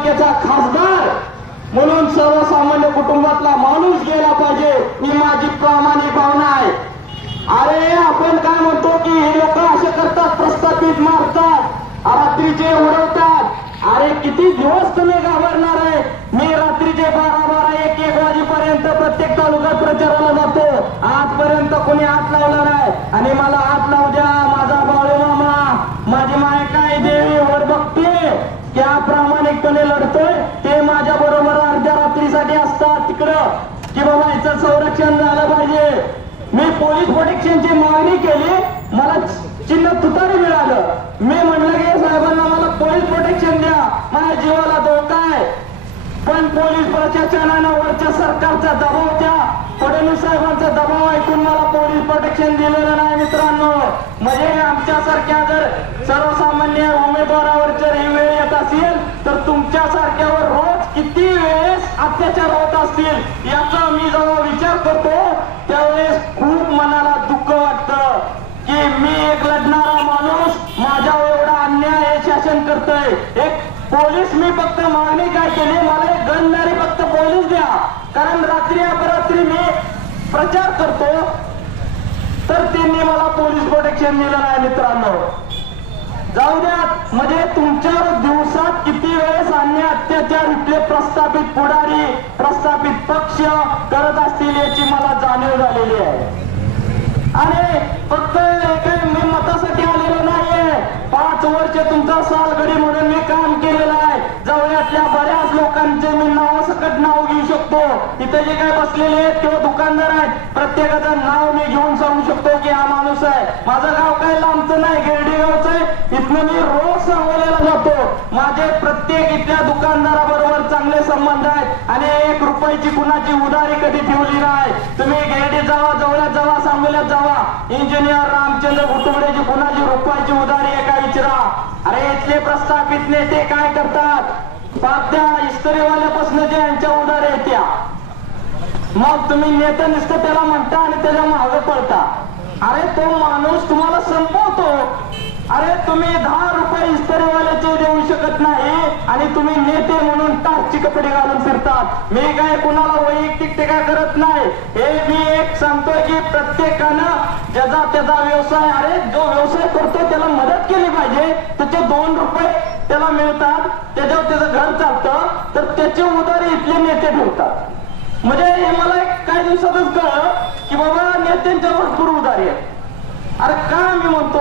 तालुक्याचा खासदार म्हणून सर्वसामान्य कुटुंबातला माणूस गेला पाहिजे ही माझी प्रामाणिक भावना आहे. अरे आपण काय म्हणतो की हे लोक असे करतात प्रस्थापित मारतात रात्रीचे उडवतात. अरे किती दिवस तुम्ही घाबरणार आहे? मी रात्रीचे बारा बारा एक एक वाजेपर्यंत प्रत्येक तालुक्यात प्रचाराला जातो. आजपर्यंत कोणी हात लावला नाही. आणि मला हात लावू द्या की बाबा याचं संरक्षण झालं पाहिजे. मी पोलीस प्रोटेक्शनची मागणी केली. मला चिन्ह तुतारी मिळालं. मी म्हणलं की साहेबांना मला पोलीस प्रोटेक्शन द्या. माझ्या जीवाला धोका आहे. पण पोलीस प्रशासनानं वरच्या सरकारचा दबाव त्या फडणवीस साहेबांचा दबाव ऐकून मला पोलीस प्रोटेक्शन दिलेलं नाही मित्रांनो. म्हणजे आमच्यासारख्या जर सर्वसामान्य उमेदवारावर जर ही वेळ येत असेल तर तुमच्यासारख्या अत्याचार होत असतील याचा मी जेव्हा विचार करतो त्यावेळेस खूप मनाला दुःख वाटतं की मी एक लढणारा माणूस माझ्यावर एवढा अन्याय हे शासन करतोय. एक पोलीस मी फक्त मागणी काय केली मला एक गणणारी फक्त पोलीस द्या. कारण रात्री अपरात्री मी प्रचार करतो तर त्यांनी मला पोलीस प्रोटेक्शन दिलं नाही मित्रांनो. जाऊ द्या म्हणजे तुमच्यावर दिवसात किती वेळेस अन्याय अत्याचार इथले प्रस्थापित पुढारी प्रस्थापित पक्ष करत असतील याची मला जाणीव झालेली आहे. आणि फक्त मी मतासाठी आलेलो नाहीये. पाच वर्ष तुमचा सालगडी म्हणून मी काम केलेलं आहे. जवळातल्या बऱ्याच लोकांचे मी नावासकट नाव घेऊ शकतो. इथे जे काय बसलेले आहेत किंवा दुकानदार आहेत प्रत्येकाचं नाव मी घेऊन सांगू शकतो की हा माणूस आहे. माझं गाव काय लांबचं नाही गिरडी गावचं आहे. इथनं मी रोज सांगोल्याला माझे प्रत्येक इथल्या दुकानदाराबरोबर चांगले संबंध आहेत. आणि एक रुपयाची कुणाची उधारी कधी ठेवली नाही. तुम्ही गिरडीत जावा जवळ्यात जावा सांगोल्यात जावा. इंजिनियर रामचंद्र घुटुबडेची कुणाची रुपयाची उधारी एका विचारा. अरे इथले प्रस्थापित नेते काय करतात? पात्या इस्त्रीवाल्यापासून जे यांच्या उधारी येत्या मग तुम्ही नेते नुसतं त्याला म्हणता आणि त्याच्यामागे पडता अरे तो माणूस तुम्हाला संपवतो. अरे तुम्ही दहा रुपये इस्त्रीवाल्याचे देऊ शकत नाही आणि तुम्ही नेते म्हणून टाचची कपडे घालून फिरतात. मी काय कुणाला वैयक्तिक टीका करत नाही. हे मी एक सांगतोय की प्रत्येकानं ज्याचा त्याचा व्यवसाय अरे जो व्यवसाय करतो त्याला मदत केली पाहिजे. त्याचे दोन रुपये त्याला मिळतात त्याच्यावर त्याचं घर चालतं तर त्याचे उधारी इथले नेते ठेवतात. म्हणजे हे मला एक काही दिवसातच कळलं की बाबा नेत्यांच्या भरपूर उदारी आहे. अरे का मी म्हणतो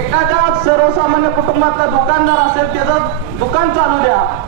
एखाद्या सर्वसामान्य कुटुंबातला दुकानदार असेल त्याचं दुकान चालू द्या.